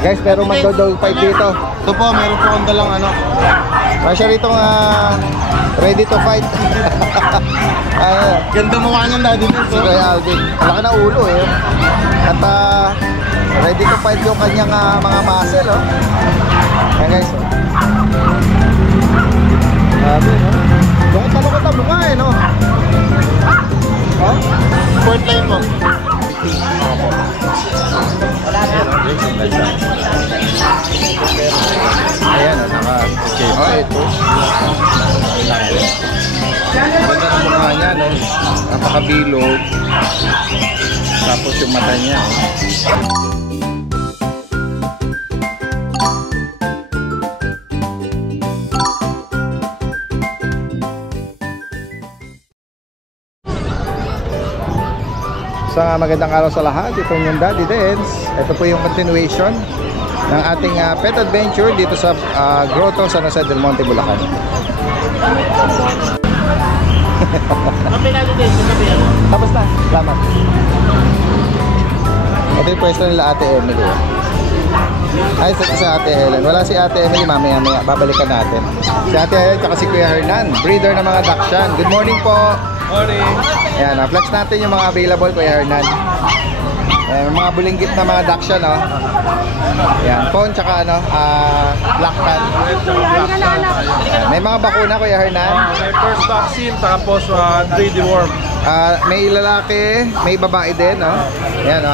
Guys, pero magdo-dog fight dito. Ito po, meron po akong dalang ano. Masya rito ready to fight. Ganda mukha niyan daddy din. Si Kuya Alvin. Malaki na ulo eh. At ready to fight yung kanyang mga muscle. Oh. Ayan guys. Sabi, no? Lukot na bunga eh, no? Oh? Fourth line mo. Ayan, naka-okay. Oh, ito. Maganda ng mukha niya, no? Napakabilog. Tapos yung mata niya. So magandang araw sa lahat, ito yung Daddy Dance. Ito po yung continuation ng ating pet adventure dito sa Grotto San Jose del Monte, Bulacan. Tapos na, salamat. Ito yung pwesto nila Ate Emily. Ay, sa Ate Helen. Wala si Ate Emily, mamaya babalikan natin. Si Ate Helen at si Kuya Hernan, breeder ng mga Dachshund. Good morning po. Morning. Ayan, flex natin yung mga available, Kuya Hernan. Ayan, mga bulinggit na mga Dachshund, no? Ayan, phone tsaka black cat. Ayan, may mga bakuna, Kuya Hernan. May first vaccine, tapos 3 deworm. May lalaki, may babae din, no? Ayan,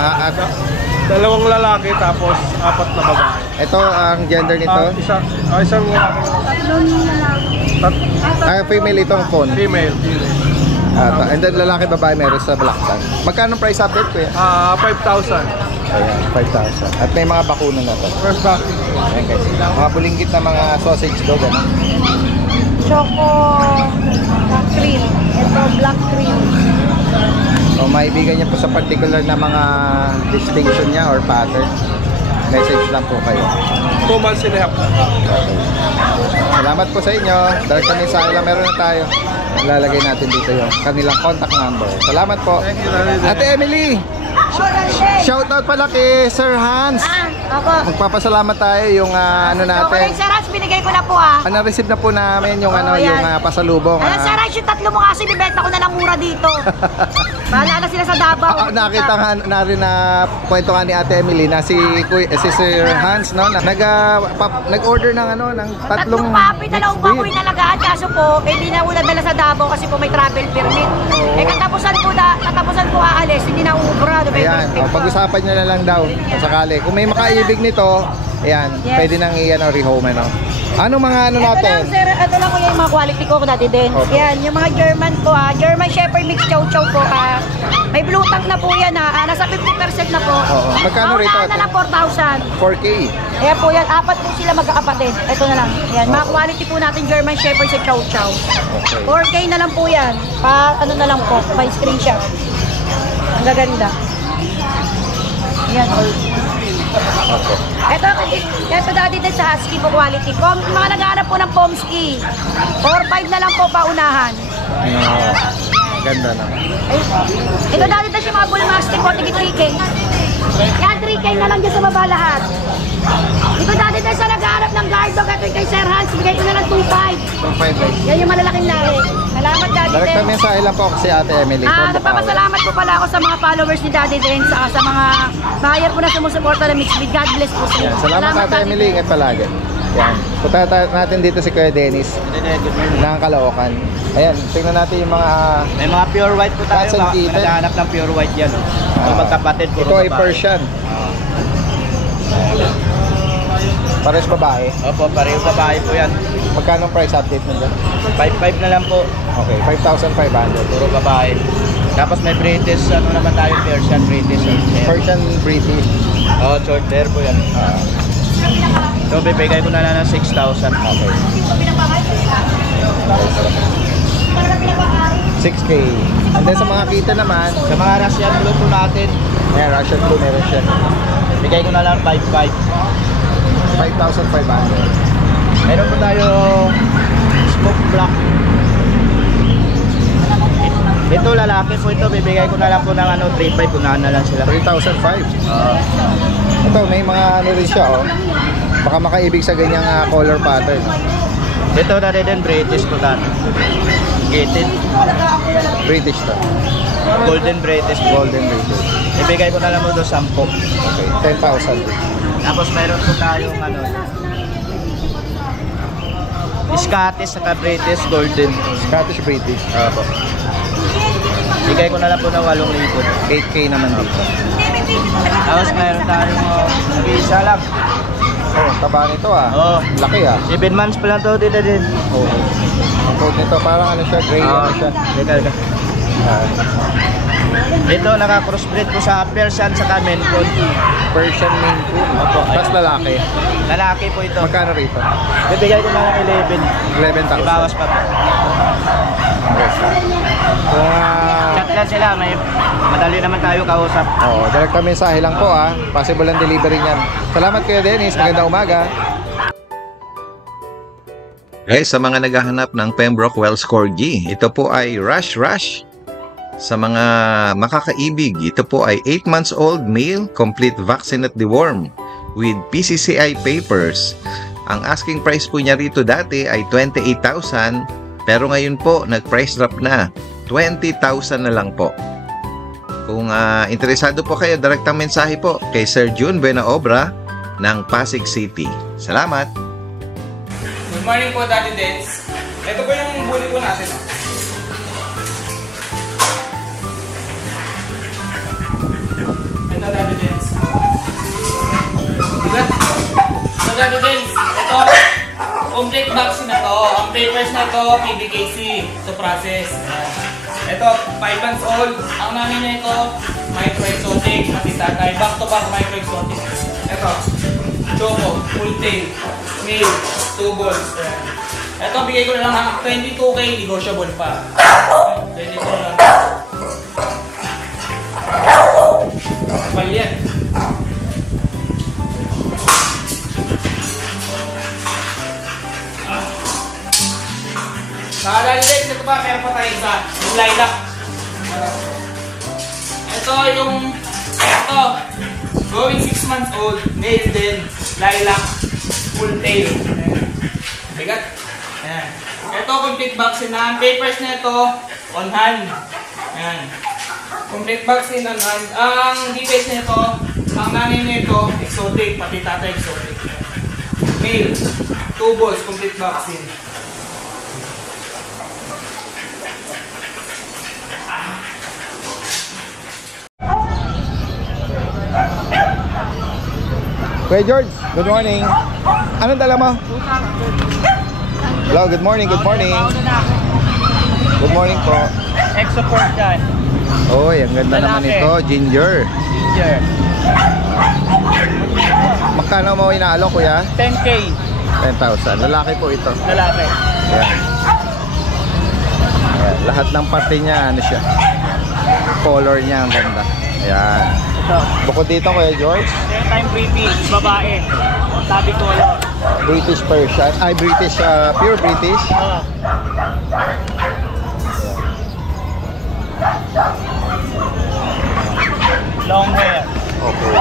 Dalawang lalaki, tapos 4 na babae. ito ang gender nito. Isang Female itong phone. female. And then lalaki, babae, meron sa black cat. Magkano price update, Kuya? 5,000. Ayan, 5,000. At may mga bakuna na to. First vaccine. Ayan guys, mga bulinggit na mga sausage dog, ano? Choco cream. Ito black cream. So maibigan niya po sa particular na mga distinction niya or pattern. Message lang po kayo. 2 months and a half. Salamat po sa inyo. Dahil kami sa ilang meron na tayo. Lalagay natin dito yung kanilang contact number. Salamat po. Thank you, Daddy. Ate Emily, shoutout pala kay Sir Hans. Ako. Magpapasalamat tayo yung ano Okay, natin. Sir Hans, binigay ko na po Na-receive na po namin yung Oo, yan. yung pasalubong. Sir Hans, yung 3 mong aso, ibenta ko na lang mura dito. Bahala na sila sa Davao. Nakita nga na rin na kwento nga ni Ate Emily na si Sir Hans, no, nag-order ng ng 3 papi, 2 baboy na lagaan. Kaso po, hindi na ulan dala sa Davao kasi po may travel permit. Katapusan po aalis, hindi na ubra. Ayan, pag-usapan nyo na lang daw sakali. Kung may makaibig nito, ayan, Yes. pwede nang rehome, no? Ano mga Ito natin? lang, sir. Ito lang ko yung mga quality ko dati din. Okay. Yan, yung mga German ko German Shepherd mix chow chow po may blue tank na po yan nasa 50% na po. Oo. Magkano rito? Paunahan na lang 4,000. 4K. Ayan po yan, 4 po sila magkakapatid. Ito na lang. Yan, mga quality po natin German Shepherd sa chow chow. Okay. 4K na lang po yan. Ano na lang po, by screenshot. Ang gaganda. Yan. Okay. Ito dati din sa Husky po quality. Mga naghahanap po ng Pomsky. 4-5 na lang po paunahan. No. Ganda na. Ito dati din siya mga bull mastiff po, tigit 3K. Yan, 3K na lang dyan sa baba lahat. Ito dati din sa naghahanap ng guard dog. Ito kay Sir Hans, bigay ko na lang 2.5. Yan yung malalaking lahi. Salamat Daddy Direct Den. mensahe lang po ako si Ate Emily. Nagpapasalamat po pala ako sa mga followers ni Daddy Den, sa mga buyer po na sumusuporta ng Mixed Breed. God bless po sa inyo. Yan. Salamat Ate Daddy Emily, Den. ingat palagi. Yan. Punta natin dito si Kuya Dennis ng Caloocan. Ayan, tingnan natin yung mga May mga pure white po tayo, Cats and kittens. naghahanap ng pure white yan. So magkapatid, puro ito ay babae. Persian. Pares babae. Opo, pareho babae po yan. Magkano price update mo dyan? 5.5 na lang po, Okay, 5,500. puro babae. Tapos may British, naman tayo, Persian, British, short hair. Persian British. Oh, short hair po yan. So bibigay ko na lang ng 6,000. Okay. 6K. And then sa mga kita naman, Sa mga Russian blue po natin, ayan, Russian Blue meron siya. bigay ko na lang 5.5. 5,500. Meron po tayo smoke black. Ito lalaki po ito, bibigay ko na lang po ng ano, 3.5, unahan na lang sila. 3,500. Ito, may mga ano rin siya, oh. Baka makaibig sa ganyang color pattern. Ito na rin British po dati. Gated, British to. golden British. Golden British. Ibigay ko na lang mo doon 10. Okay, 10,000. Tapos mayroon po tayong ano, Scottish saka British golden. Scottish British. Opo. Bigay ko na lang po ng 8,000. 8K naman dito. Tapos mayroon tayong isa lang. Oh, taba nito ah. Oo. Laki ah. 7 months pa lang to dito din. Oh. Ang coat nito parang ano siya, gray ano siya. Teka. Ah, Ito naka-crossbreed ko sa Persian sa Maine Coon. Persian Maine Coon. Tapos lalaki. Lalaki po ito. Magkano rito? Bibigay ko na lang 11,000. 11. Ibawas pa po. Okay. Kung Chat lang sila, may madali naman tayo kausap. direct mensahe lang po ah. Possible ang delivery niyan. Salamat kayo Dennis. Magandang umaga. Guys, sa mga naghahanap ng Pembroke Wells Corgi, ito po ay Rush Rush. Sa mga makakaibig, ito po ay 8 months old male, complete vaccine at deworm with PCCI papers. Ang asking price po niya rito dati ay 28,000, pero ngayon po nag-price drop na 20,000 na lang po. Kung interesado po kayo, direktang mensahe po kay Sir June Buenaobra ng Pasig City. Salamat! Good morning po, Daddy Dens. Ito po yung bully po natin. Ito, Daddy Dens. Diba? So, Daddy Dens, ito, complete vaccine na to. Ang papers na to, PBKC to process. Ito, 5 months old. Ang namin niya ito, micro-exotic, pati tatay. Back-to-back micro-exotic. Ito, choco, full tail, male, 2 balls. Ito, bigay ko na lang ng 22K, negotiable pa. 22 lang. Kapal yan. Nakadali din, ito pa, meron pa tayo isa. Yung lilac. Ito yung, ito, going 6 months old, male din, lilac, full tail. Bigat. Ayan. Ito, complete vaccine na. Papers na ito, on hand. Ayan. Complete vaccine on hand. Ang details na ito, ang nanay na ito, exotic, pati tata exotic. Male, 2 balls, complete vaccine. Kuya George, good morning. Anong dala mo? Hello, good morning, good morning. Good morning po. Exoport yan. Oy, ang ganda naman Lalaki. ito, ginger. Ginger. Magkano mo inaalok kuya? 10K. 10,000. Lalaki po ito. Lalaki. Ayan. Ayan. Lahat ng parte niya, ano siya? Color niya, ang ganda. Ayan. Ito. Bukod dito kuya George, Same time British, babae. Sabi ko lang. British Persian. Ay, British, pure British. Long hair. Okay.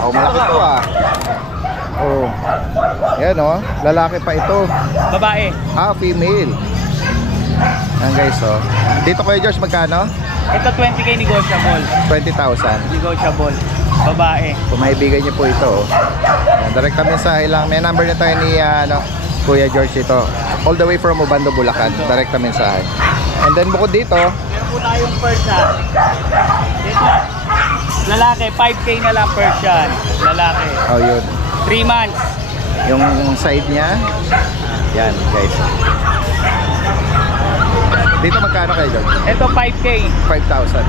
Oh, malaki to ah. Oh. Ayan oh, lalaki pa ito. Babae. Ah, female. Ayan guys oh. Dito kuya George, magkano? Ito 20K negotiable. 20,000. Negotiable. Babae. Kung maibigan niyo po ito oh. Ayan, direct mensahe lang. May number na tayo ni Kuya George ito. All the way from Obando, Bulacan. Direct mensahe. And then bukod dito, Meron po tayong Persian. Dito. Lalaki, 5K na lang Persian. Lalaki. oh yun. 3 months. Yung side niya. Yan guys. Dito magkano kayo George? Ito 5K. 5,000.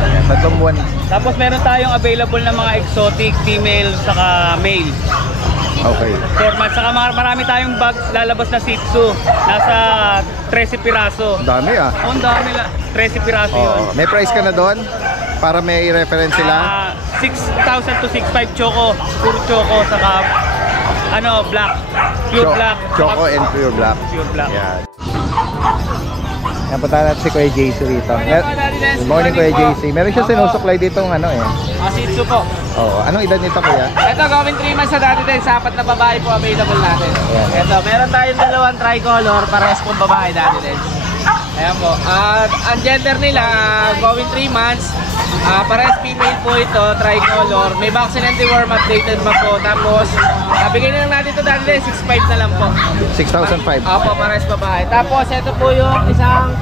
Ayan, tatlong buwan. Tapos meron tayong available na mga exotic female saka male. Okay. 4 months. Saka marami tayong bags lalabas na Shih Tzu. Nasa 13 piraso. Dami ah. Oh, ang dami lang. 13 piraso yun. Oh, may price ka na doon para may reference sila. 6,000 to 6,500 choco. Puro choco. Saka ano, black. Pure black. Choco and pure black. Pure black. Yan. Yan, punta natin si Kuya JC rito. Good morning, Kuya JC. Meron siya sinusuklay dito ng ano eh. Shih Tzu po. Oo. Anong edad nito, Kuya? Ito, going 3 months sa dati din. Sapat na babae po available natin. Ayan. Ito, meron tayong dalawang tricolor. Parehas pong babae dati din. Ayan po. At ang gender nila, going 3 months. Parehas female po ito, tricolor. May vaccine and deworm updated pa po. Tapos, bigyan na lang natin ito dati din. 6.5 na lang po. 6,005. Opo, parehas babae. Tapos, ito po yung isang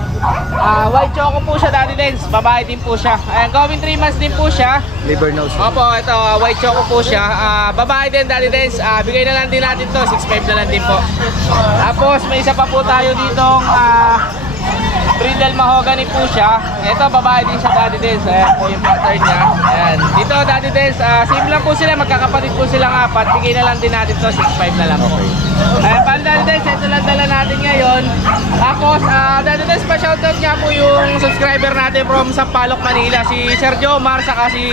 white choco po siya dati din. Babae din po siya. Ayan, going 3 months din po siya. Liver nose. Opo, ito, white choco po siya. Babae din, daddy dance. Bigay na lang din natin to, 6.5 na lang din po. Tapos, may isa pa po tayo ditong brindle mahogany po siya. Ito, babae din siya, daddy dance. Ayan po yung pattern niya. Ayan. Dito, daddy dance, same lang po sila. Magkakapatid po silang apat. Bigay na lang din natin to, 6.5 na lang po. Ayan, pan daddy dance, ito lang dala natin ngayon. Tapos, daddy dance, pa-shoutout nga po yung subscriber natin from Sampaloc, Manila. Si Sergio Omar, saka si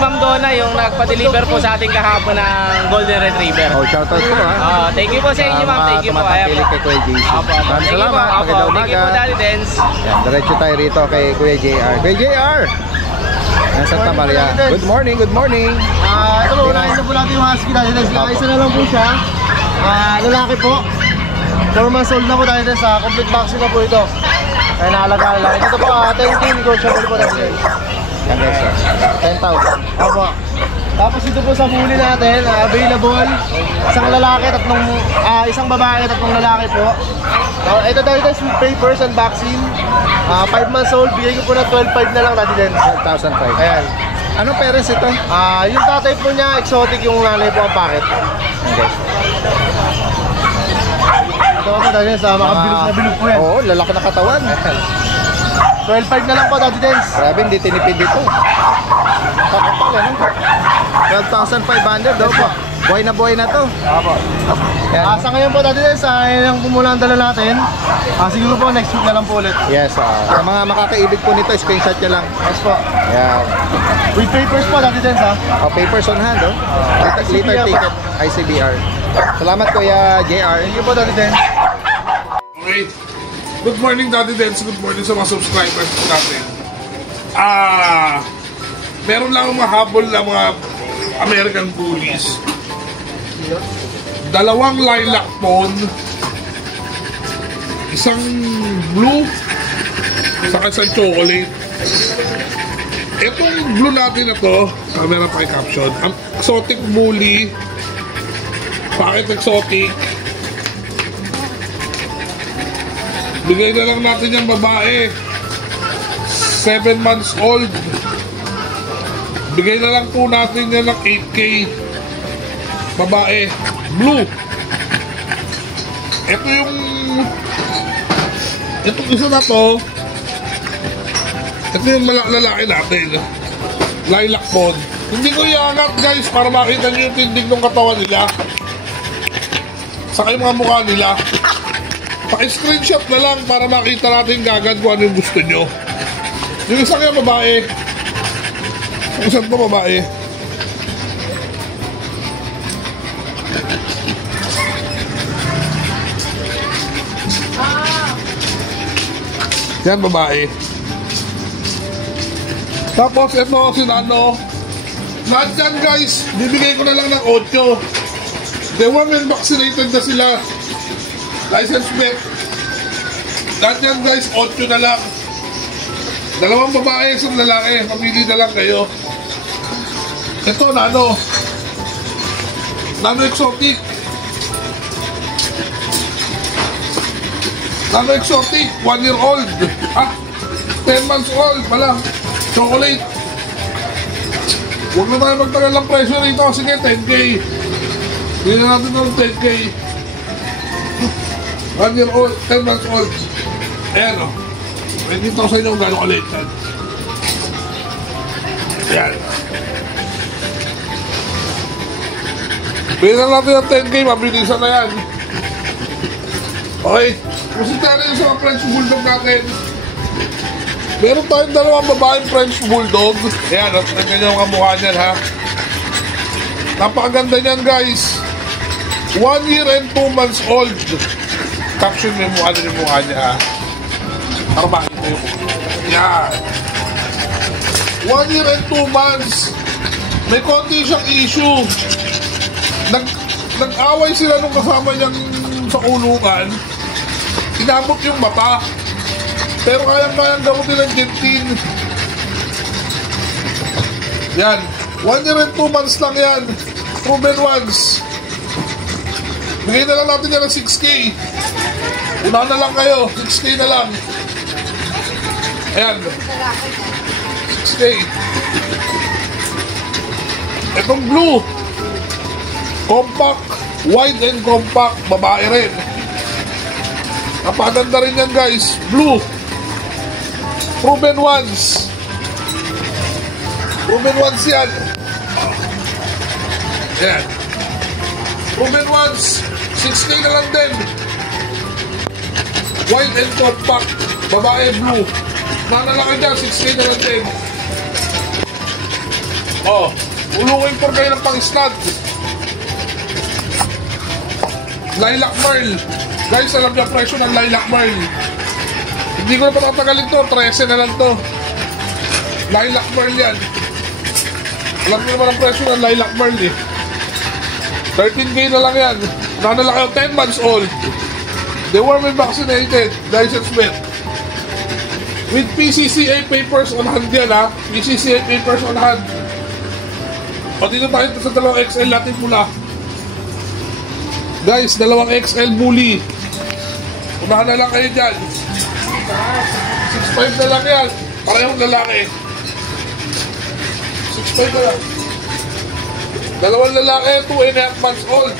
Ma'am Donna, yung nagpa-deliver po sa ating kahapon ng Golden Retriever. Oh, shoutout po ha. Thank you po sa inyo, ma'am. Thank you po. Ayan po. Tumatangkilik kay Kuya JC. Opo, Maraming thank you po. salamat. Opo, Magandang thank you po, umaga. Daddy Dance. Yan, diretso tayo rito kay Kuya JR. Kuya JR! Ng Santa Maria. Good morning, good morning. Ito po, unahin na po natin yung husky dahil isa na lang po siya. Lalaki po. 4 months old na po dahil sa complete vaccine na po ito. Kaya naalagaan lang. Ito po, 10K negotiable po natin. Yan guys, 10,000. Opo. Tapos ito po sa huli natin, available. Isang babae, tatlong lalaki po. Ito dahil guys with papers and vaccine. 5 months old, bigay ko po na 12,500 na lang natin din. 12,005. Ayan. Anong parents ito? Yung tatay po niya, exotic, yung nanay po ang packet. Yan guys. Ito po dahil sa mga bilog na bilog po yan. Oo, lalaki na katawan. 12,500 na lang po, Daddy Dance. Grabe, hindi tinipid dito. Kakapal, ano? 12,500 daw po. Buhay na to. Apo. Yan. Sa ngayon po, Daddy Dance, yan lang po muna ang dala natin. Siguro po, next week na lang po ulit. Yes, sa mga makakaibig po nito, screenshot nyo lang. Yes po. Yan. With papers po, Daddy Dance, ha? Papers on hand, oh. Liter ICBR ticket, ICBR. Salamat Kuya JR. Thank you po, Daddy Dance. Okay. Good morning, Daddy Dance. Good morning sa mga subscribers natin. Meron lang mahabol na mga American Bullies. Dalawang lilac pond. Isang blue. Saka isang chocolate. Itong blue natin na to, meron pa yung caption. Ang exotic bully. Bakit exotic? Bigay na lang natin yung babae. 7 months old. Bigay na lang po natin yan ng 8K. Babae. Blue. Ito yung... Itong isa na to. Ito yung lalaki natin. Lilac Pond. Hindi ko iangat guys para makita nyo yung tindig ng katawan nila. Saka yung mga mukha nila. Paki-screenshot na lang para makita natin gagad kung ano yung gusto nyo. Yung isa kaya babae. Yung isa ito babae. Yan babae. Tapos ito sinano. Lahat yan guys, bibigay ko na lang ng 8. The women vaccinated na sila. License plate. Lahat yan guys, 8 na lang. Dalawang babae, isang lalaki. Pamili na lang kayo. Ito, nano. Nano exotic. Nano exotic, 1 year old. 10 months old pala. Chocolate. Huwag na tayo magtagal ng presyo rito. Sige, 10K. Hindi na natin ng 10K. 1 year old, 10 months old. Ayan o. Pwede ito sa inyo kung gano'ng kalit yan. Ayan. Pwede natin ng 10K, mabilisan na yan. Okay. Kasi tayo rin sa mga French Bulldog natin. Meron tayong dalawang babaeng French Bulldog. Ayan, at ganyan yung kamukha niyan ha. Napakaganda niyan guys. 1 year and 2 months old. Caption mo yung mukha niya ha. Para makita yung yan. 1 year and 2 months. May konti siyang issue. Nag-away sila nung kasama niyang sa kulungan. Inabot yung mata. Pero kayang-kayang gamutin ng Gentin. Yan. 1 year and 2 months lang yan. Proven once. Bigay na lang natin yan ng 6K. Una na lang kayo. 6K na lang. Ayan. 6K. Itong blue. Compact. Wide and compact. Babae rin. Napaganda rin yan guys. Blue. Proven once. Proven once yan. Ayan. Proven once. 6K na lang din. White and compact. Babae blue. Nanalaki dyan. 6K na lang din. Oh. Ulungin por kayo ng pang-stud. Lilac Merl. Guys, alam niyo presyo ng Lilac Merl. Hindi ko na patatagalin to. 13 na lang to. Lilac Merl yan. Alam niyo naman ang presyo ng Lilac Merl eh. 13K na lang yan. Nanala kayo 10 months old. Deworm and vaccinated. License bet. With PCCA papers on hand yan ha. PCCA papers on hand. O dito tayo sa 2XL natin pula. Guys, 2XL bully. Unahan na lang kayo dyan. 6'5 na lang yan. Parehong lalaki. 6'5 na lang. Dalawang lalaki, 2.5 months old.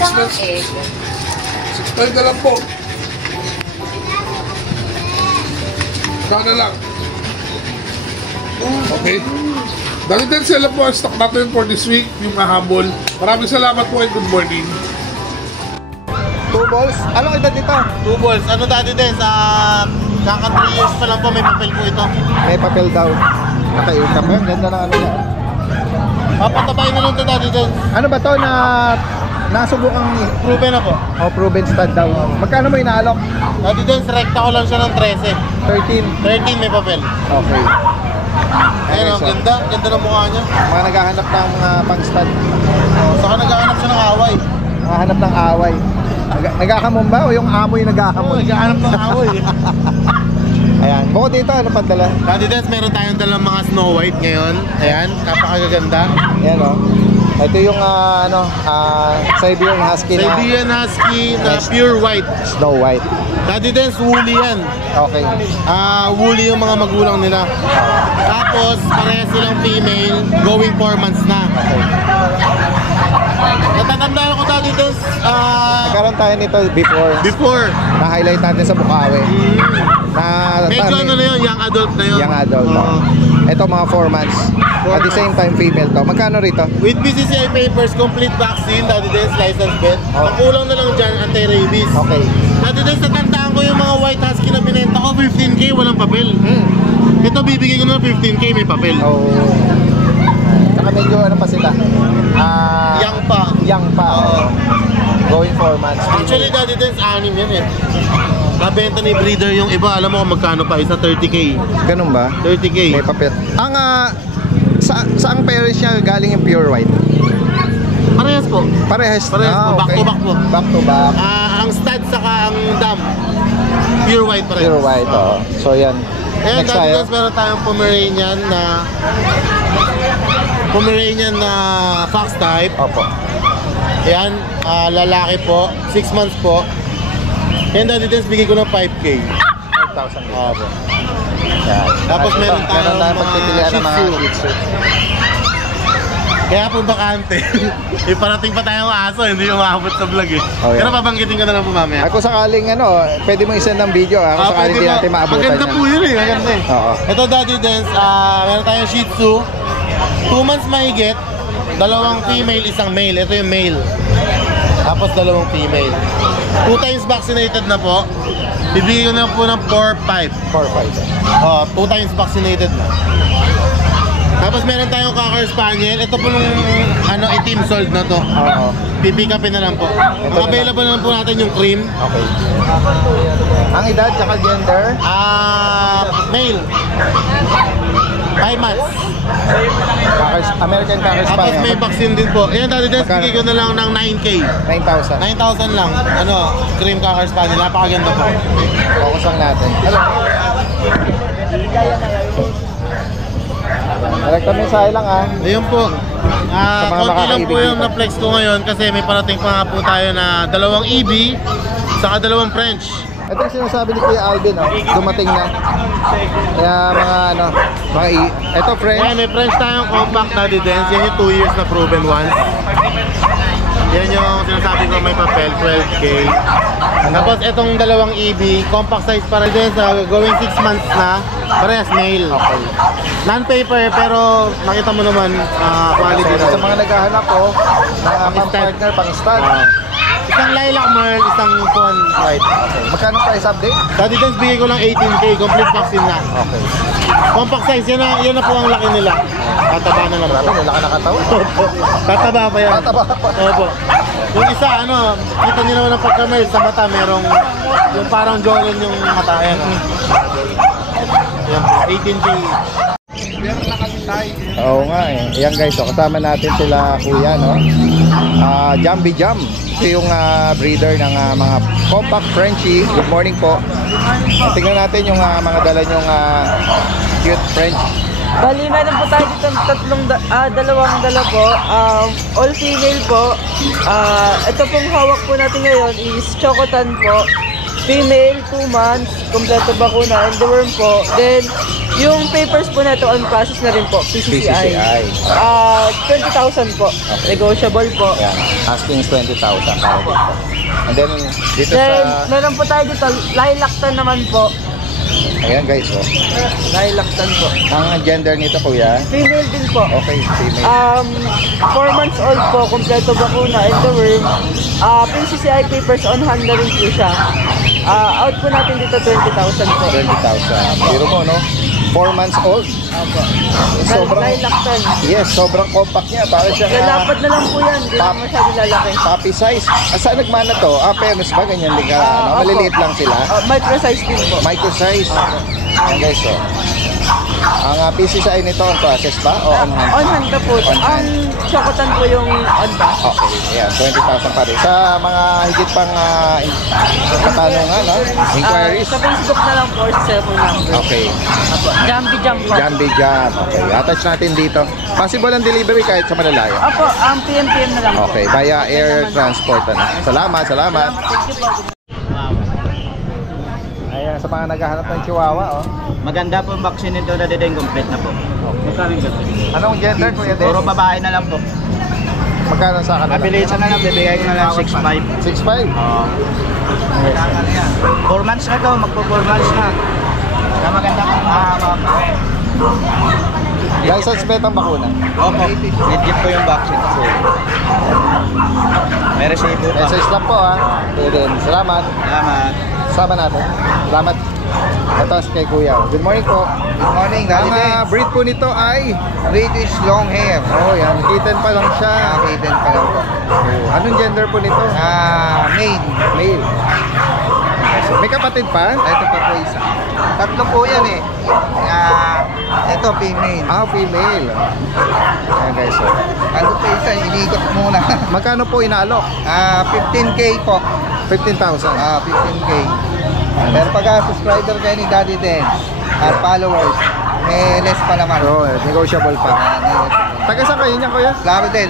6 months. 6'5 na lang po. Sana lang. Okay. Dali din sila po ang stock natin for this week, yung mahabol. Maraming salamat po and good morning. 2 balls. Anong edad nito? 2 balls. Ano dati din, sa kaka 3 years pa lang po, may papel po ito. May papel daw. Naka-iuta pa. Ganda ng ano na. Papatabay na lang ito dati din. Ano ba to na nasubukang Proven na po. proven stud daw? Magkano mo inaalok? Dati din, rekta ko lang siya ng 13. 13. 13 may papel. Okay. Ayun, ang so, ganda. Ganda ng mukha niya. mga naghahanap ng pang-stud. Saka naghahanap siya ng away. Naghahanap ng away. Nagkakamon ba o yung amoy Oo, nagkakamon? naghahanap ng away. Ayan. Bukod dito, ano pang dala? Dati din, meron tayong dalang mga Snow White ngayon. Ayan, napakaganda. Ayan o. Ito yung Siberian Husky na Siberian Husky na pure white. Snow White. Dati din, woolly yan. Okay. Woolly yung mga magulang nila. Tapos, parehas silang female, going 4 months na. Natatandaan ko dati din, Nagkaroon tayo nito before. Na-highlight natin sa Bukawi. Medyo ano na yun, young adult na yun. Young adult. Ito mga 4 months. At the same time, female to. Magkano rito? With PCCI papers, complete vaccine, dati din, license bet. Ang kulang na lang dyan, anti-rabies. Okay. Dati din, natandaan ko yung mga white husky na binenta ko, 15K, walang papel. Ito, bibigay ko na 15K, may papel. Oh. Saka medyo ano pa sila? Young pa. Young pa. Going 4 months. Actually, dati din, 6 yan eh. Nabenta ni breeder yung iba, alam mo kung magkano pa, isa 30K. Ganun ba? 30K. May papel. Ang saang parents niya galing yung pure white? Parehas po. Parehas Parehas po, back to back po. Back to back. Ang stud saka ang dam, pure white parehas. Pure white, oh. So yan. Ayan, Next dati tayo. guys, meron tayong Pomeranian na fox type. Opo. Ayan, lalaki po, 6 months po. Ayan, dati guys, bigay ko ng 5K. 5,000. Opo. Yan. Tapos meron tayong mga pagpipilian ng mga Shih Tzu. Shih Tzu. Kaya po bakante. Iparating pa tayong aso, hindi umabot sa vlog eh. Oh, yeah. Pero babanggitin ko na lang po mamaya. Ay, kung sakaling pwede mo i-send ng video kung sakaling pwede di natin po. maabutan Maganda yan. po yun eh, maganda eh. Oo. Ito Daddy Dance, meron tayong Shih Tzu. 2 months mahigit, 2 female, 1 male. Ito yung male. Tapos 2 female. 2 times vaccinated na po. Bibigyan ko na po ng 4-5. 4-5. 2 times vaccinated na. Tapos meron tayong Cocker Spaniel. Ito po nung itim sold na to. Oo. Pipick upin na lang po. Ang available na lang po natin yung cream. Okay. Ang edad tsaka gender? Male. 5 months. American Cocker Tapos may Spaniel. vaccine din po. Ayan, dati din, Magkano? bigay ko na lang ng 9K. 9,000. 9,000 lang. Cream Cocker Spaniel. Napakaganda po. Focus lang natin. Hello. Direkta mensahe lang Ayun po. Sa mga Konti lang po makakaibig yung dito. na-flex ko ngayon kasi may parating pa nga po tayo na 2 EB saka 2 French. Ito yung sinasabi ni Kuya Alvin, dumating na. Kaya ito friends. Kaya may French tayong compact Daddy Dance. Yan yung 2 years na proven ones. Yan yung sinasabi ko may papel, 12K. Tapos itong 2 EB, compact size para din sa going 6 months na. Parehas male. Okay. Non-paper pero nakita mo naman quality So, sa na. mga naghahanap po, ng pang partner, pang stud. Isang lilac merl, isang fawn white. Magkano price update? Daddy Dance bigay ko lang 18K, complete vaccine na. Okay. Compact size, yan na po ang laki nila. Tataba na naman. Grabe, wala ka nakatawa. Opo. Tataba pa yan. Tataba pa. Opo. Yung isa, kita nyo naman ng pagkamay sa mata, merong yung parang jawline yung mata. Ayan. Yan po, 18K. Oo nga eh. Ayan guys, kasama natin sila kuya, no? Jambi Jam. Ito yung breeder ng mga compact Frenchie. Good morning po. Tingnan natin yung mga dala nyong cute French. Bali, meron po tayo dito dalawang dala po. All female po. Ito pong hawak po natin ngayon is Chocotan po. Female, 2 months, kompleto bakuna, and the worm po. Then, yung papers po na ito, on process na rin po, PCCI. 20,000 po. Okay. Negotiable po. Ayan. Asking is 20,000 para dito. And then, dito Then, sa... meron po tayo dito, Lilactan naman po. Ayan guys, oh. Lilactan po. Ang gender nito kuya? Female din po. Okay, female. 4 months old po, kompleto bakuna, and the worm. PCCI papers on hand na rin po siya. Out po natin dito 20,000 po. 20,000. Biro mo, no? 4 months old. Opo. Sobrang... Lilactan. Yes, sobrang compact niya. Para siya Lalapad na lang po yan. Hindi naman masyado lalaki. puppy size. Saan nagmana to? Fairness ba? Ganyan din ka? Opo. Maliliit lang sila. Micro size din po. Micro size. Ayan guys, oh. Ang PCCI nito, on process ba? O on hand? On hand na po. On hand. Ang Chocotan po yung on process. Okay, ayan. 20,000 pa rin. Sa mga higit pang katanungan, no? Inquiries? Sa Facebook na lang po or sa cellphone number. Okay. Apo. Jambi Jam po. Jambi Jam. Okay. Attach natin dito. Possible ang delivery kahit sa malalayo. Apo, ang PM na lang po. Okay. Via air transport. Salamat. Thank you po. Ayan, sa mga naghahanap ng Chihuahua, oh. Maganda po ang vaccine nito na din complete na po. Magkano gasto? Anong gender, Kuya Den? Puro babae na lang po. Magkano sa kanila? Mabilisan na lang, bibigay ko na lang 6.5. 6'5"? 4 months na to, magpo 4 months na. Na maganda po. License bet ang bakuna. Opo, legit po yung vaccine. May resibo pa. Message lang po, ha. Kuya Den, salamat. Salamat. Sama natin. Salamat. Ito kay Kuya. Good morning po. Good morning, Daddy Ang Dance. breed po nito ay... British long hair. Oh, yan. Kitten pa lang siya. Maiden pa lang po. Oh, anong gender po nito? Maid. Male. May kapatid pa? Ito pa po isa. Tatlo po yan eh. Ito female. Female. Ayan guys, oh. Ano pa isa, iniikot muna. Magkano po inaalok? 15K po. 15,000. 15K. Pero pag subscriber kayo ni Daddy Dance at followers, may less pa naman. So, negotiable pa. Taga saan kayo niya, Kuya? Plaridel.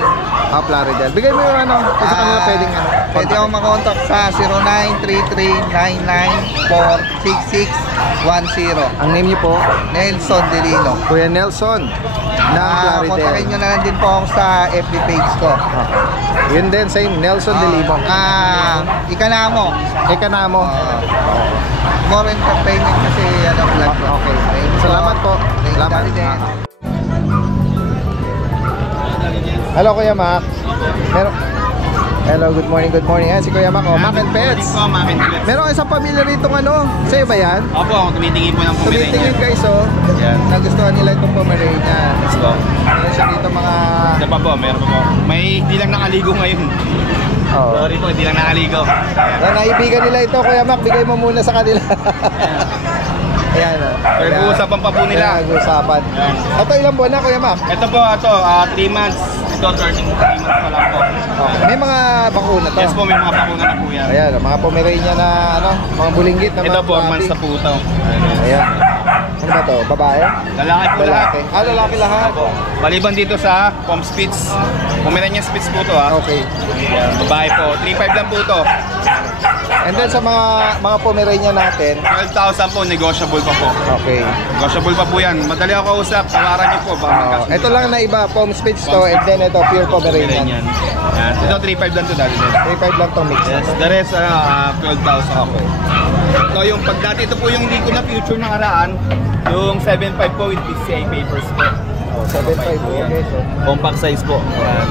Plaridel. Bigay mo yung ano, kung sa kanila pwedeng ano. Pwede akong makontak sa 0933-994-6610. Ang name niyo po, Nelson Delino. Kuya Nelson ng Kontakin Plaridel. nyo na lang din po ako sa FB page ko. Yun din, same, Nelson de Limo. Ikanamo. Ekanamo. More entertainment kasi vlog ko. Okay. Salamat po. Salamat. Hello, Kuya Mac. Hello, good morning, good morning. Yan, si Kuya Mac, oh, Mac and Pets. Po, Mac and Pets. Meron isang pamilya rito ano, sa'yo ba yan? Opo, tumitingin po ng Pomeranian. Tumitingin guys, oh. Yan. Nagustuhan nila itong Pomeranian. Let's go. Meron siya dito mga... Ito pa po, meron pa po. May hindi lang nakaligo ngayon. Oh. Sorry po, hindi lang nakaligo. Yan, naibigan nila ito, Kuya Mac. Bigay mo muna sa kanila. Ayan, oh. Nag-uusapan pa po nila. Nag-uusapan. Ito, ilang buwan na, Kuya Mac? Ito po, 3 months. Ito, turning 3 months pa lang po. Okay. May mga bakuna to. Yes po, may mga bakuna na po yan. Ayan, mga Pomeranian na ano, mga bulinggit na Ito mga po, months na po ito. Ayan. Ano ba to? Babae? Lalaki po lahat. Lalaki. Ah, lalaki lahat. Opo. Maliban dito sa Pom Spitz. Pomeranian Spitz po to ha. Okay. Yan, babae po. 3.5 lang po to. And then sa mga Pomeranian natin, 12,000 po, negotiable pa po. okay. Negotiable pa po yan. Madali ako kausap, tawaran niyo po. Ito lang na iba, Pom Spitz to, and then ito, pure Pomeranian. Yan. Ito 3.5 lang to dali din. 3.5 lang tong mix. Yes, the rest 12,000 ako. Ito yung pagdati, ito po yung hindi ko na future nakaraan. Yung 7.5 po with PCI papers po. 7.5 po, okay. So, Compact size po. Ayan.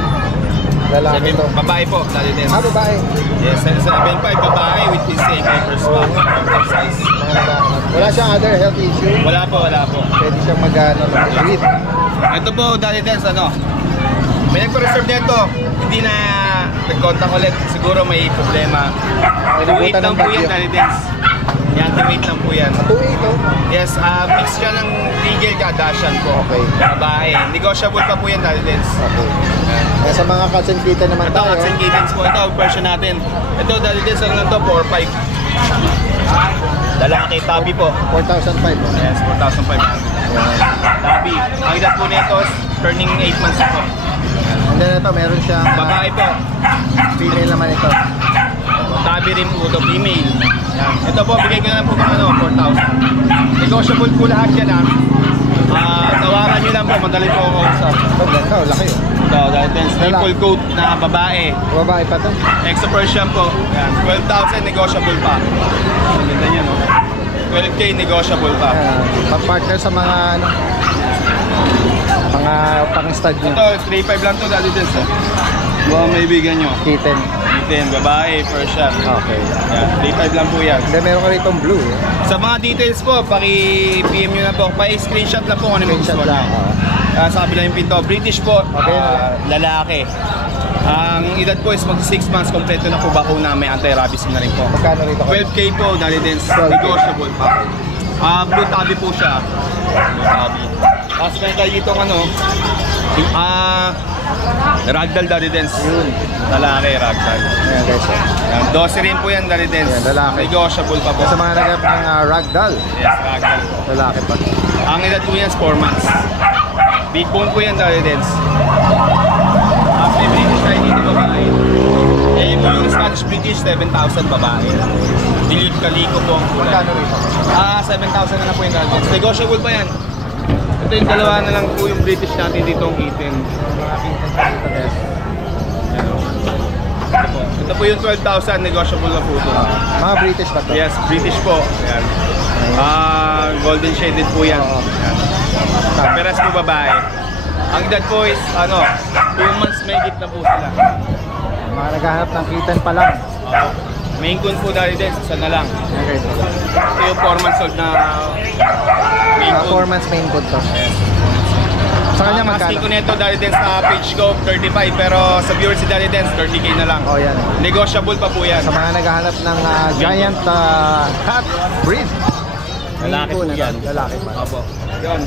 lalaki to. Babae po, dali din. Ah, babae. Yes, 7.5 babae with PCI papers po. Compact size. Mga naghahanap. Wala siyang other health issue. Wala po, wala po. Pwede siyang mag-breed. Ito po, dali din ano. May nagpa-reserve nito. Hindi na nag-contact ulit. Siguro may problema. Wait lang po yan, dali din. Yan, wait lang po yan. 2.8 to. Yes, mix siya ng Rigel Kardashian po. Okay. Babae. Negotiable pa po yan, dali din. Okay. Kaya sa mga cats and kitten naman Ito, tayo. cats and kittens po. Ito, version natin. Ito, dali din sa lang to, 4.5. Lalaki, tabi po. 4,500. Yes, 4,500. Tabi. Ang edad po nito is turning 8 months po. And then ito, meron siyang Babae po. female naman ito. Tabi rin po ito, female. Yan. Ito po, bigay ko na lang po ng 4,000. Negotiable po lahat yan ha. Tawaran nyo lang po, madali po ako kausap. Ito, ganda. Laki oh. Ito, dahil din, triple coat na babae. Babae pa to. Extra Persian po. Yan, 12,000 negotiable pa. Ang ganda niya, no? 12K negotiable pa. Pag-partner sa mga ano, mga pang-stud nyo. Ito, 3.5 lang to, dali din sir. Baka maibigan nyo. Kitten. Kitten, babae, Persian. Okay. Yan, 3.5 lang po yan. Then meron ka rito blue eh. Sa mga details po, paki-PM nyo na po. Pa-screenshot lang po kung ano yung gusto Screenshot lang. nyo. Sa kabila yung pinto. British po, Okay. lalaki. Ang edad po is mag 6 months, kompleto na po bakuna, may anti-rabies na rin po. Magkano rito? 12K po, dali din, 12K. negotiable pa. Blue tabby po siya. Blue tabby. Tapos may tayo dito ano, ragdoll dali din. Lalaki, ragdoll. Ayan guys. Yan, 12 rin po yan, dali din. Ayan, lalaki. Negotiable pa po. Sa mga nagap ng ragdoll. Yes, ragdoll. Lalaki pa. Ang edad po yan is 4 months. Big bone po yan, dali din. May British tayo dito babae. Eh, po yung Scottish British, 7,000 babae. Dilute Calico po ang kulay. Magkano rito? 7,000 na lang po yung dali. Negotiable pa yan. Ito yung dalawa na lang po yung British natin dito ang kitten. Ito po yung 12,000, negotiable na po ito. Mga British ba to? Yes, British po. Ayan. Golden shaded po yan. Ayan. Peras po babae. Ang edad po is, 2 months may git na po sila. Mga naghahanap ng kitten pa lang. Main coon po dahil din, isa na lang. Okay. Ito yung 4 months old na main Mga coon. 4 months main coon to. Sa kanya Asking ko magkano? nito dahil din sa page ko 35 pero sa viewers si Dali Dance 30K na lang. Oh, yan. Negotiable pa po yan. Sa mga naghahanap ng giant cat breed. Lalaki po yan. Lalaki pa. Opo. Yun.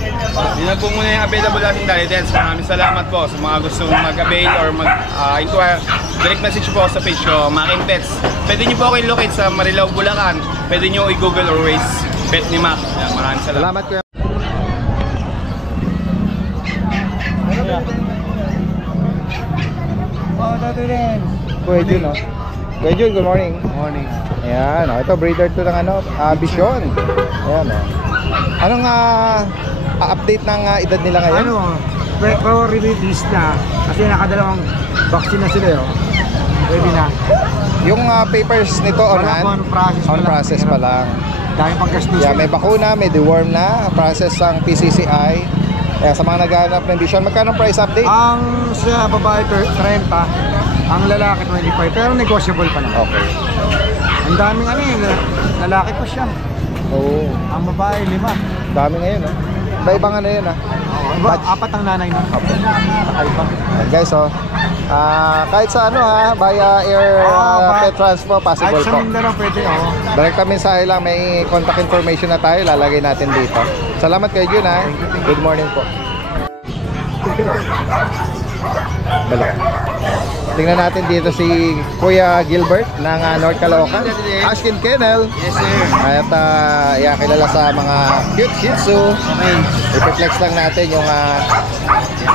Yun na po muna yung available natin Dali Dance. Maraming salamat po sa mga gustong mag-avail or mag-inquire. Direct message po sa page ko, Mac and Pets. Pwede nyo po kayo locate sa Marilao, Bulacan. Pwede nyo i-google or Waze Pet ni Mac. Yan, maraming salamat. Salamat kuya. Kuya Jun, no? Kuya Jun, good morning. Morning. Ayan, ito breeder to ng Vision. Ayan, Anong update ng edad nila ngayon? Pero release na kasi nakadalawang vaccine na sila Ready na. Yung papers nito on hand? On process pa lang. Dahil pagkastis. Yeah, may bakuna, may deworm na, process ang PCCI. Sa mga naghahanap ng Vision, magkano price update? Ang sa babae 30, Ang lalaki 25, pero negotiable pa naman. Okay. Ang daming lalaki pa siya. Oo. Ang babae 5. Dami ngayon, no? Iba-ibang ano yun, Apat ang nanay no? Kakaiba. Ayan, guys, kahit sa via air pet transfer, possible Kahit sa po. Mindanao pwede, Direct mensahe lang, may contact information na tayo, lalagay natin dito. Salamat kay Jun, ha. Good morning po. Balik. Tingnan natin dito si Kuya Gilbert ng North Caloocan. Ashkin Kennel. Yes sir. At kilala sa mga cute Shih Tzu. Okay. I-flex lang natin yung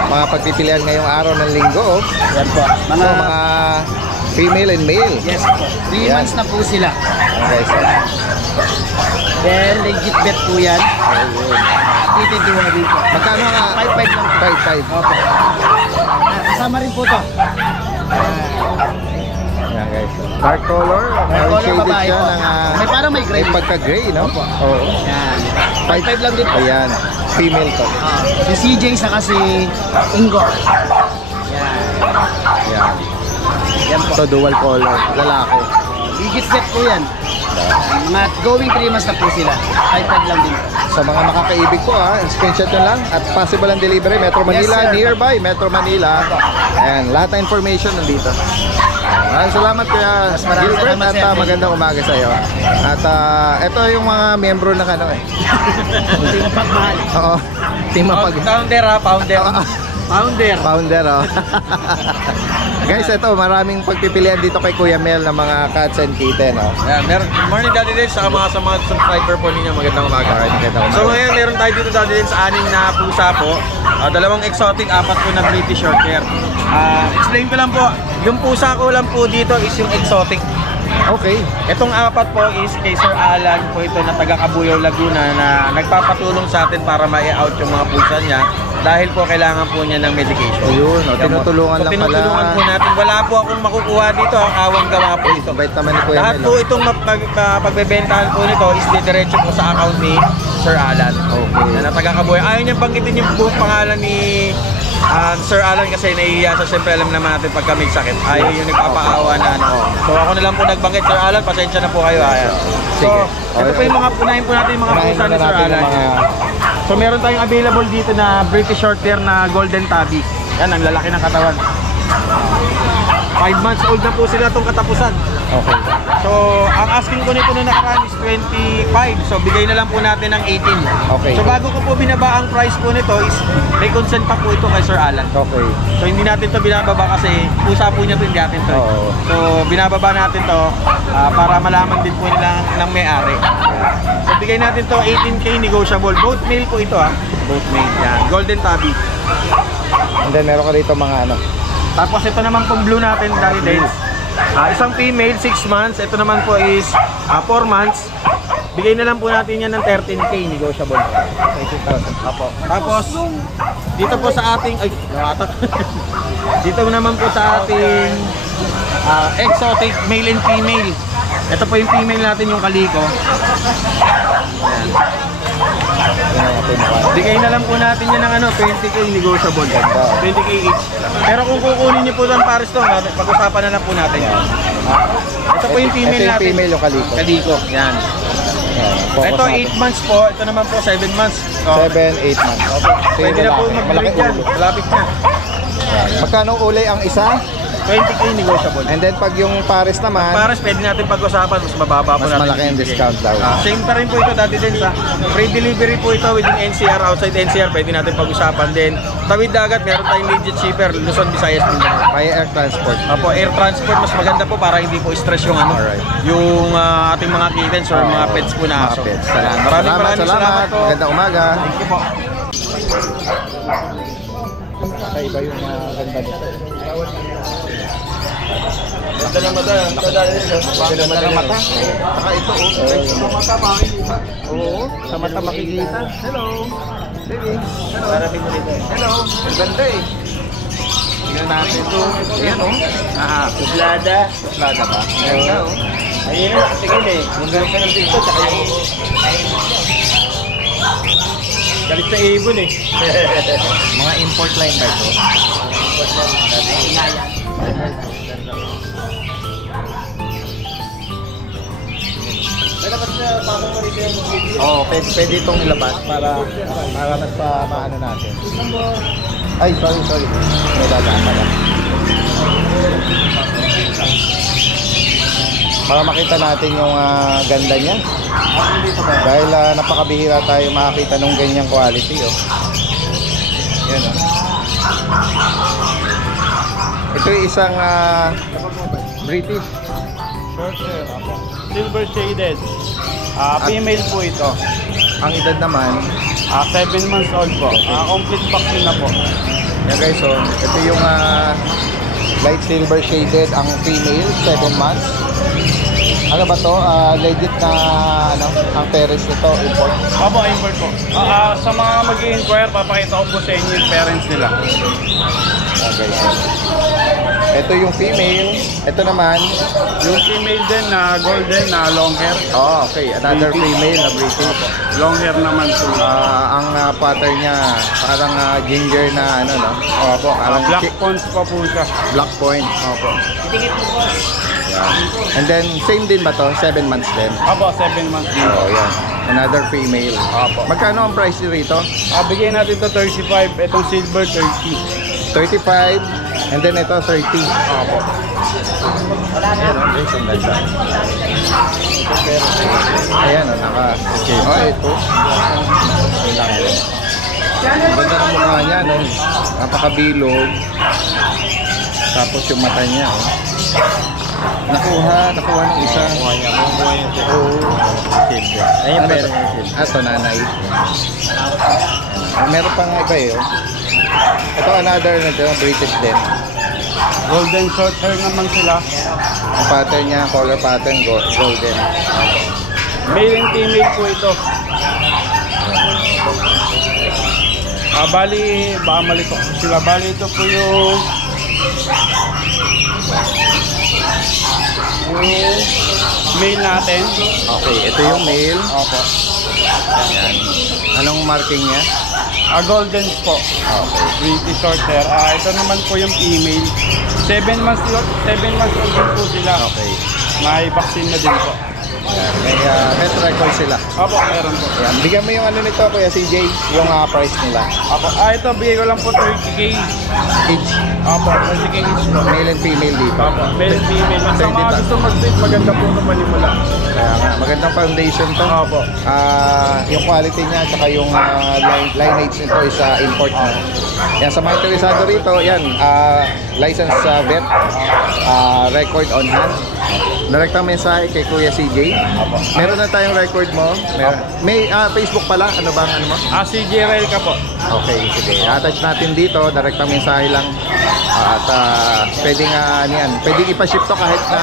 mga pagpipilian ngayong araw ng linggo. Yan po. So, mga female and male. Yes po. 3 Yan. months na po sila. Okay, so. Then legit bet po yan. Dito dito. Magkano nga? 5-5 lang. 5-5. Opo. Kasama rin po to. Yan guys. Dark color. Dark color, shaded babae siya po. ng May parang may gray. may pagka-gray, no? Oo. Yan. 5-5 lang din po. Ayan. Female to. Si CJ saka si Ingo. Yan. Ayan. Yan po. So dual color. Lalaki. Legit bet po yan. Mga going 3 months na po sila. 5-5 lang din. Sa mga makakaibig po screenshot nyo lang at possible ang delivery Metro Manila, sir. nearby Metro Manila. Ayan, lahat ng information nandito. Maraming salamat Kuya maraming Gilbert salamat, at sir. magandang umaga sa iyo. At ito yung mga miyembro ng Hindi mo pagmahal. Oo. Team Mapag. Founder founder. Founder. Founder, Guys, ito maraming pagpipilian dito kay Kuya Mel ng mga cats and kitten, Good morning Daddy Dens sa mga subscriber po ninyo. Magandang umaga. So ngayon meron tayo dito Daddy Dens 6 na pusa po. 2 exotic, 4 po na British Shorthair. Explain ko lang po, yung pusa ko lang po dito is yung exotic. Okay. Itong 4 po is kay Sir Alan po ito na taga Cabuyao, Laguna na nagpapatulong sa atin para ma-out yung mga pusa niya dahil po kailangan po niya ng medication. Ayun, tinutulungan lang pala. Tinutulungan po natin. Wala po akong makukuha dito. Ang awang gawa po ito. Bait naman ni Kuya Lahat Mel. po itong pagbebentahan po nito is didiretso po sa account ni Sir Alan. Okay. Na taga Cabuyao. Ayaw niya banggitin yung buong pangalan ni Sir Alan kasi nahihiya sa siyempre alam naman natin pagka may sakit. Ayaw yung nagpapaawa na So ako na lang po nagbanggit Sir Alan. Pasensya na po kayo. Ayan. So, ito po yung mga punahin po natin yung mga pusa ni Sir Alan. So meron tayong available dito na British Shorthair na Golden Tabby. Yan, ang lalaki ng katawan. 5 months old na po sila itong katapusan. Okay. So, ang asking ko nito na nakaraan is 25. So, bigay na lang po natin ng 18. Okay. So, bago ko po binaba ang price po nito is may consent pa po ito kay Sir Alan. Okay. So, hindi natin to binababa kasi pusa po niya ito, hindi natin to. Oo. So, binababa natin to para malaman din po nila ng may-ari. So, bigay natin to 18K negotiable. Both male po ito Both male. Yan. Golden Tabby. And then meron ka dito mga Tapos ito naman pong blue natin dahil din. Isang female, 6 months. Ito naman po is 4 months. Bigay na lang po natin yan ng 13K negotiable. 18,000. Apo. Tapos dito po sa ating dito naman po sa ating exotic male and female. Ito po yung female natin, yung kaliko. Bigay na lang po natin yan ng 20K negotiable. 20K each. Pero kung kukunin niyo po ng pares to, pag-usapan na lang po natin. Ito po yung female Ito yung natin. female, yung kaliko. Kaliko, yan. Ito 8 months po, ito naman po 7 months. 7, 8 months. Pwede na po mag-breed yan. Malapit na. Magkano ulay ang isa? 20K negotiable. And then pag yung pares naman, Pares, pwede natin pag-usapan, mas mababa po mas natin. malaki ang discount daw. Same pa rin po ito dati din sa free delivery po ito within NCR, outside NCR, pwede natin pag-usapan din. Tawid dagat, meron tayong legit shipper, Luzon, Visayas, Mindanao. May air transport. Apo, air transport, mas maganda po para hindi po stress yung Alright. yung ating mga kittens or mga pets po na aso. Mga pets. Ayan, maraming salamat po. Magandang umaga. Thank you po. Kakaiba yung ganda nito. Ganda ng mata. Ganda ng mata. Saka ito, Sa mata makikita. Oo, sa mata makikita. Hello. Baby. Hello. Parating mo dito. Hello. Ang ganda eh. Tingnan natin ito. Ayan Sublada. Suplada ba? Ganda Ayun, tingin eh. Yung gano'n ka ng dito, tsaka yung... Galit sa ibon eh. Mga import line ba ito? Import line. Oo, pwede itong ilabas para mas maano natin. Ay, sorry. May dadaan pala. Para makita natin yung ganda niya. Dahil napakabihira tayo makakita ng ganyang quality. Oh. Yan, oh. Ito yung isang British short hair. Silver shaded. Female po ito. Ang edad naman 7 months old po. Complete vaccine na po. yan guys, so ito yung light silver shaded ang female, 7 months. Ano ba to? Legit na ang parents nito, import. Opo, import po. Sa mga mag-i-inquire, papakita ko po sa inyo yung parents nila. Okay. Ito yung female. Ito naman Yung female din na golden na long hair. oh, okay, another female na British. Long hair naman po. Ang pattern niya parang ginger na no? Opo, parang Black points pa po siya. black point. Opo. Yeah. And then same din ba to? 7 months din. Opo, 7 months. Oh, yan. Another female. Opo. Magkano ang price rito? Bigyan natin to 35. Itong silver 30. 35 and then ito 30. Opo. Ayan, guys, ang ganda. Ayan, naka-okay. Oh, ito. Ang ganda ng mukha niya, no? Napakabilog. Tapos yung mata niya, oh. Nakuha ng isa. Oo. Ayun yung pera. Ito, nanay. Meron pang iba eh, oh. Ito another British din. Golden short hair naman sila. Ang pattern niya, color pattern, golden. Male and female po ito. Bali, baka malito sila. Bali, ito po yung male natin. Okay, ito yung male. Opo. Ayan. Anong marking niya? Golden po. Okay. British short hair. Ito naman po yung female. 7 months old din po sila. Okay. May vaccine na din po. Ayan. May health record sila. Opo, meron po. Ayan. Bigyan mo yung nito, Kuya CJ, yung price nila. Opo. Ito, bigay ko lang po 30k. Each. Opo, 30k each po. Male and female dito. Opo, male and female. Sa mga gusto mag-fit, maganda po ito panimula. Kaya nga, magandang foundation to. Opo. Yung quality niya, tsaka yung lineage nito is import na. Yan, sa mga interesado rito, yan, license vet, record on hand. Direktang mensahe kay Kuya CJ. Meron na tayong record mo. May Facebook pala. Ano bang ano mo? CJ Rail ka po. Okay, sige. Attach natin dito. Direktang mensahe lang. At pwedeng pwedeng ipa-ship to kahit na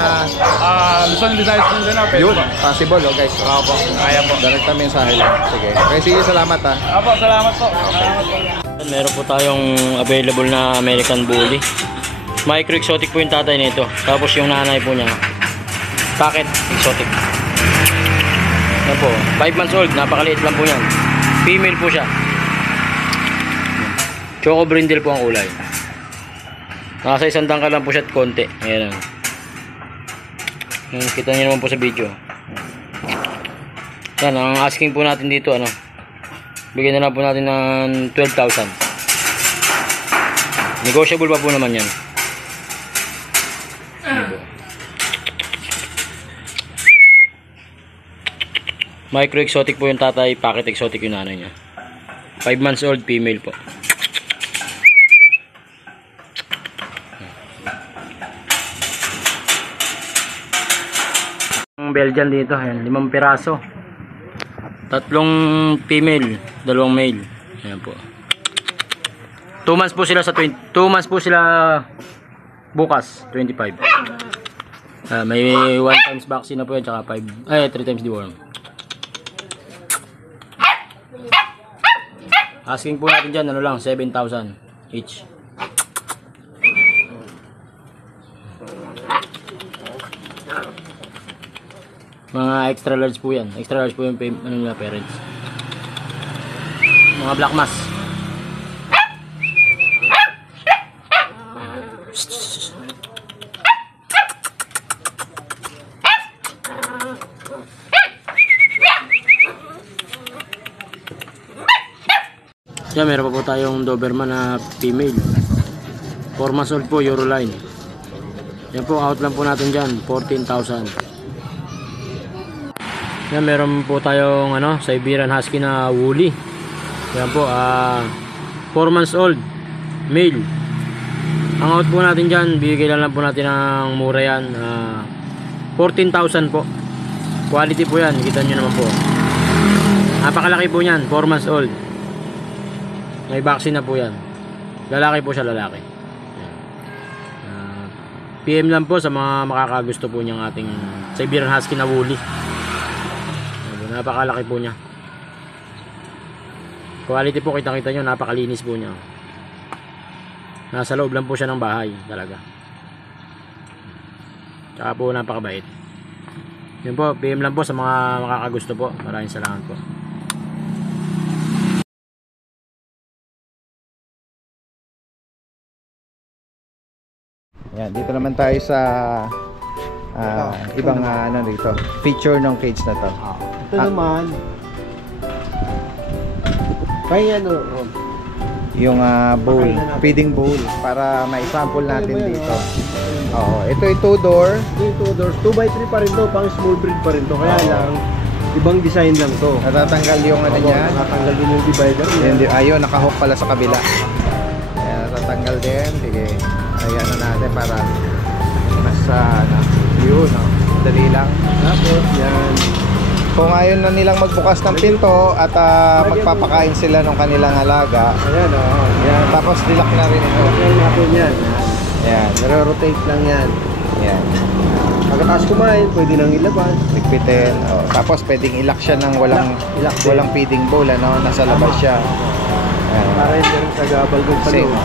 Luzon, Visayas, Mindanao. yun, possible, guys. Opo, kaya po. Direktang mensahe lang. Sige. Okay, sige, salamat Opo, salamat po. Salamat po. Meron po tayong available na American Bully. Micro exotic po yung tatay nito. Tapos yung nanay po niya, packet exotic. Yan po, 5 months old, napakaliit lang po yan. Female po siya. Choco brindle po ang kulay. Nasa 1 tangka lang po siya at konti. Ayan. Kita niyo naman po sa video. Yan, ang asking po natin dito, bigyan na lang po natin ng 12,000. Negotiable pa po naman yan. Micro exotic po yung tatay, packet exotic yung nanay niya. 5 months old, female po. Ang Belgian dito, ayan, 5 piraso. 3 female, 2 male. Ayan po. 2 months po sila 2 months po sila bukas, 25. May 1 times vaccine na po yan, tsaka 3 times deworm. Asking po natin dyan, 7,000 each. Mga extra large po yan. Extra large po yung parents. Mga black mass. Yan, meron pa po tayong Doberman na female. 4 months old po, Euroline. Yan po, out lang po natin dyan, 14,000. Yan, meron po tayong Siberian Husky na woolly. Yan po, 4 months old, male. Ang out po natin dyan, bigay lang po natin ng mura yan. 14,000 po. Quality po yan, kita nyo naman po. Napakalaki po yan, 4 months old. May vaccine na po yan. Lalaki po siya, lalaki. PM lang po sa mga makakagusto po niyang ating Siberian Husky na woolly. Napakalaki po niya. Quality po, kita-kita nyo, napakalinis po niya. Nasa loob lang po siya ng bahay talaga. Tsaka po napakabait. Yun po, PM lang po sa mga makakagusto po. Maraming salamat po. Yan, dito naman tayo sa ibang dito, feature ng cage na to. Ito naman, kaya yung bowl, feeding bowl para ma-sample natin dito. Oo, ito ay 2-door. Ito 2 doors, 2x3 pa rin to, pang small breed pa rin to. Kaya lang, ibang design lang to. Natatanggal yung niya. Natatanggal din yung divider niya. Ayun, nakahook pala sa kabila. Ayan, natatanggal din. Sige, ayan na natin para nasa yun, dali lang. Tapos yan, kung ayaw na nilang magbukas ng pinto at magpapakain sila ng kanilang alaga, ayan yan. Tapos dilak na rin ito. Ayan natin yan. Yan, Nare-rotate lang yan. yan. Pagkatapos kumain, pwede nang ilabas. Ligpitin. Oh, tapos pwedeng ilak siya ng walang feeding bowl, nasa labas siya. Yan. Para hindi rin sa gabal doon sa Same. loob.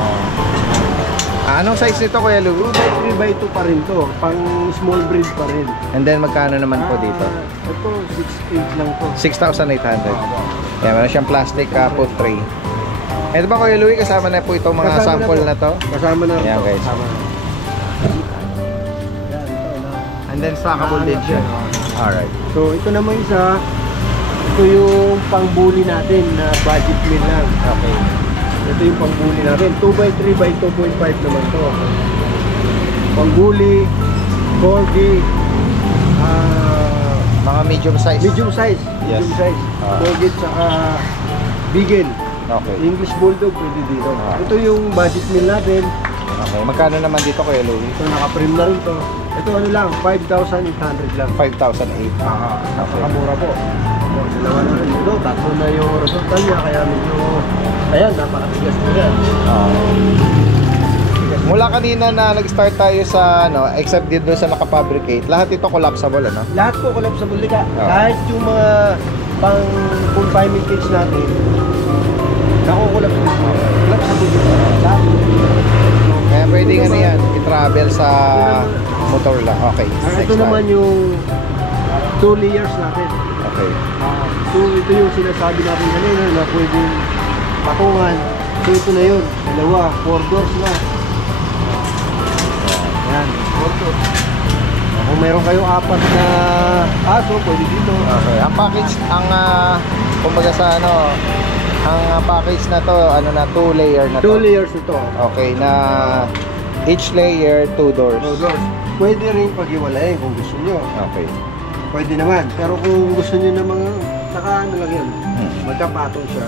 Anong size nito, Kuya Louie? 3x2 pa rin to, pang small breed pa rin. And then magkano naman po dito? Ito, 6.8 lang to. 6,800. Yan, meron siyang plastic food tray. Ito ba, Kuya Louie, kasama na po itong mga Kasama sample na na to? Kasama na Yan, to. guys. Kasama na. Yan, ito na. And then stackable din siya. Alright. So, ito naman isa. Ito yung pang-bully natin na budget meal lang. Okay. Ito yung pang-bully natin. 2x3x2.5 naman to. Pang-bully, corgi, mga medium size. medium size. Yes. Medium size. Corgi saka beagle. Okay. English bulldog pwede dito. Ah. Ito yung budget meal natin. Okay. Magkano naman dito, Kuya Louie? Ito naka-prim na rin to. Ito ano lang, 5,800 lang. 5,800. Napakamura po. Dalawa na rin ito. Tatlo na yung resulta niya. Kaya medyo, ayan, napakatigas po yan. Mula kanina na nag-start tayo sa except dito sa nakafabricate, lahat ito collapsible, Lahat po collapsible ka. Oo. Kahit yung mga pang confinement cage natin, nakukulapsible. Collapsible dito. Lahat. Kaya pwedeng yan, i-travel sa motor lang. Okay. Ito naman yung 2 layers natin. Okay. So ito yung sinasabi natin kanina na pwedeng patungan. So ito na yun. Dalawa, 4 doors na. Yan, 4 doors. Kung meron kayong 4 na aso, pwede dito. Okay. Ang package, kumbaga sa ang package na to, 2 layer na 2 to. layers ito. Okay, na each layer 2 doors. 2 doors. Pwede rin pag-iwalayin kung gusto nyo. Okay. Pwede naman. Pero kung gusto nyo ng mga, lang yun. Magkapatong siya.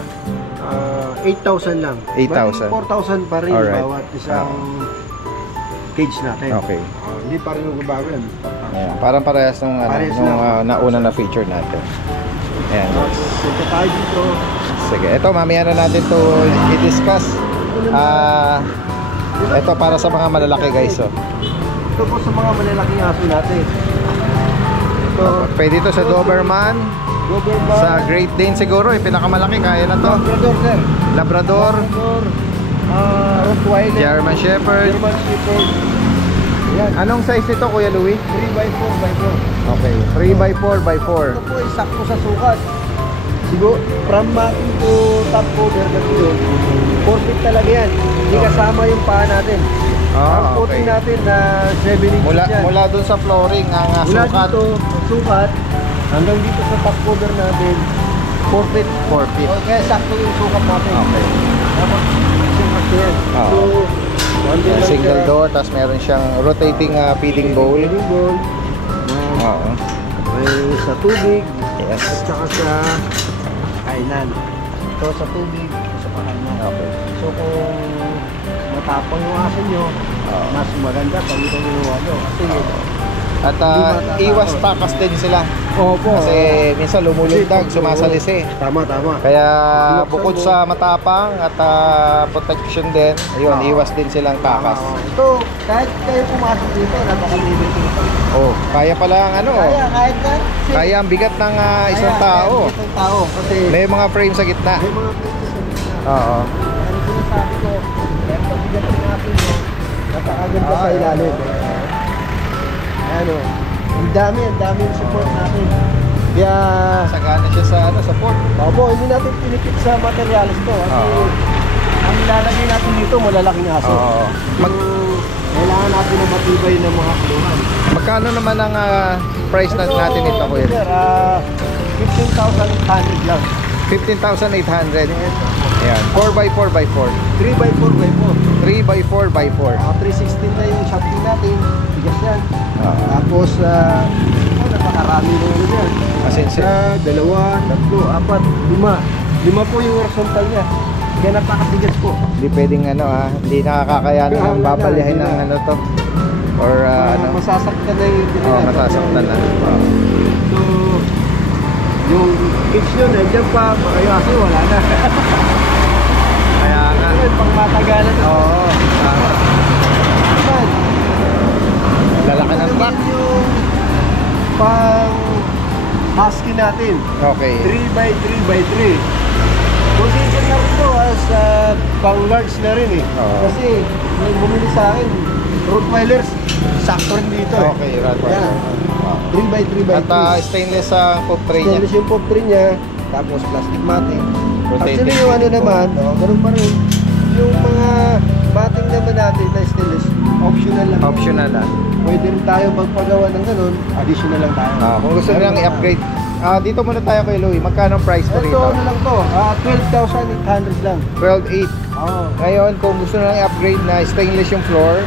8,000 lang. 8,000. 4,000 pa rin. Alright. Bawat isang cage natin. Okay. Hindi pa rin magbabago yan. Ayan. Parang parehas ng Parehas nung lang. nauna na feature natin. Ayan, guys. Punta tayo dito. Sige, ito mamaya na natin to i-discuss. Ito para sa mga malalaki, guys. Ito po sa mga malalaking aso natin. Ito, Pwede ito sa Doberman, Doberman, sa Great Dane siguro, pinakamalaki, kaya na to. Labrador, sir. Labrador, Rottweiler, German Shepherd. German Shepherd. Yan. Anong size ito, Kuya Louie? 3x4x4. Okay, 3x4x4. Ito po ay sakto sa sukat. Siguro, from bottom to top cover na ito, 4 feet talaga yan. Hindi kasama yung paa natin. Ang Okay. footing natin na 7 inches yan. Mula dun sa flooring, ang Mula sukat, dito, sukat, hanggang dito sa top cover natin, 4 feet. 4 feet. Kaya sakto yung sukat natin. Okay. Oo. Andyan lang Single siya. door, tapos meron siyang rotating feeding bowl. Feeding bowl. Oo. May sa tubig. Yes. At saka sa kainan. Ito sa tubig, sa kainan. Okay. So kung matapang yung aso nyo, mas maganda pag ito niluwa nyo. Kasi At iwas takas din sila. opo. Kasi minsan lumulundag, sumasalisi. Tama. Kaya bukod sa matapang at protection din, ayun, iwas din silang takas. Ito, kahit kayo pumasok dito, napaka-limit ito. Oh, kaya pala ang ano, Kahit na. kaya ang bigat ng isang tao. Isang tao. Kasi May mga frame sa gitna. may mga places. Oo. Ano sinasabi ko, kahit pabigat ng natin yun, napakaganda sa ilalim. Ano, ang dami yung support natin. Kaya, Sagana siya sa ano, support. opo, hindi natin pinipit sa materials to. Kasi, ang ilalagay natin dito, malalaking aso. Oo. Kailangan natin na matibay ng mga kulungan. Magkano naman ang price natin ito, Kuya? Sir, 15,800 lang. 15,800. Ayan, 4x4x4. 3x4x4. 3x4x4. 316 na yung shopping natin. Bigas yan. Oo. Tapos, napakarami na yun yan. As in, Isa, dalawa, tatlo, apat, lima. Lima po yung horizontal niya. Kaya napakatigas po. Hindi pwedeng hindi nakakakayanan ng babalyahin ng ano to. Or Masasaktan na yung masasaktan na. So, yung kids yun, nandiyan pa. Kayo kasi wala na. Kaya nga. Pang matagalan na. Oo. Tama. Lalaki ng truck. Yung pang husky natin. Okay. 3x3x3. Consider na rin to as pang large na rin eh. Oo. Kasi may bumili sa akin, Rottweilers, sakto rin dito eh. Okay, Rottweiler. Yan. 3x3x3. At stainless sa pop tray niya. Stainless yung pop tray niya, tapos plastic matting. Rotating Actually yung ano feeding naman, ganun pa rin. Yung mga matting naman natin na stainless, optional lang. Optional na. Pwede rin tayo magpagawa ng ganun, additional lang tayo. Kung gusto nilang i-upgrade. Dito muna tayo kay Louie. Magkano ang price ko Ito rito? ano lang to, 12,800 lang. 12,800. Oo. Ngayon, kung gusto nilang i-upgrade na stainless yung floor,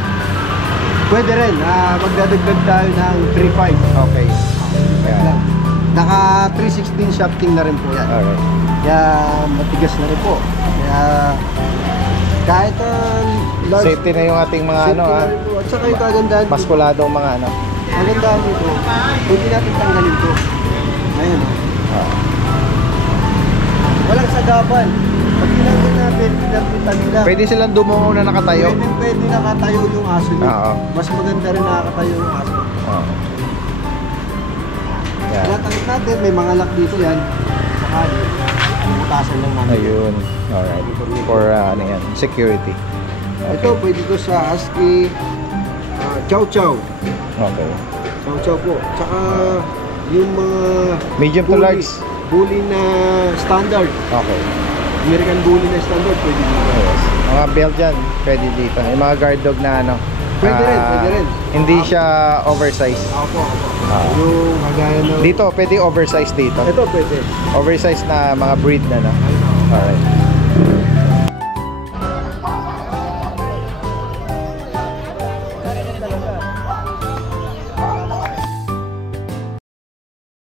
Pwede rin, magdadagdag tayo ng 3.5. okay. Lang. Naka 316 shafting na rin po yan. Okay. Kaya matigas na rin po. Kaya kahit large, Safety na yung ating mga safety na rin po. At saka yung kagandahan dito, maskuladong mga ano. kagandahan dito, pwede natin tanggalin to. Ayun. Walang sagapan. Pag tinanggal natin, pinagpitan nila. Pwede silang dumungo na nakatayo. Pwede nakatayo yung aso niya. Oo. Mas maganda rin nakakatayo yung aso. Oo. Yan. Tinatanggal natin, may mga lock dito yan. Saka, butasan lang namin. Ayun. Alright. For ano yan, security. Ito, pwede ko sa husky, chow chow. Okay. Chow chow po. Tsaka, yung mga Medium to large. bully na standard. Okay. American bully na standard, pwede dito. Yes. Mga Belgian, pwede dito. Yung mga guard dog na ano. Pwede rin. Hindi siya oversized. Opo. Yung kagaya ng... Dito, pwede oversized dito. Ito, pwede. Oversized na mga breed na no. Alright.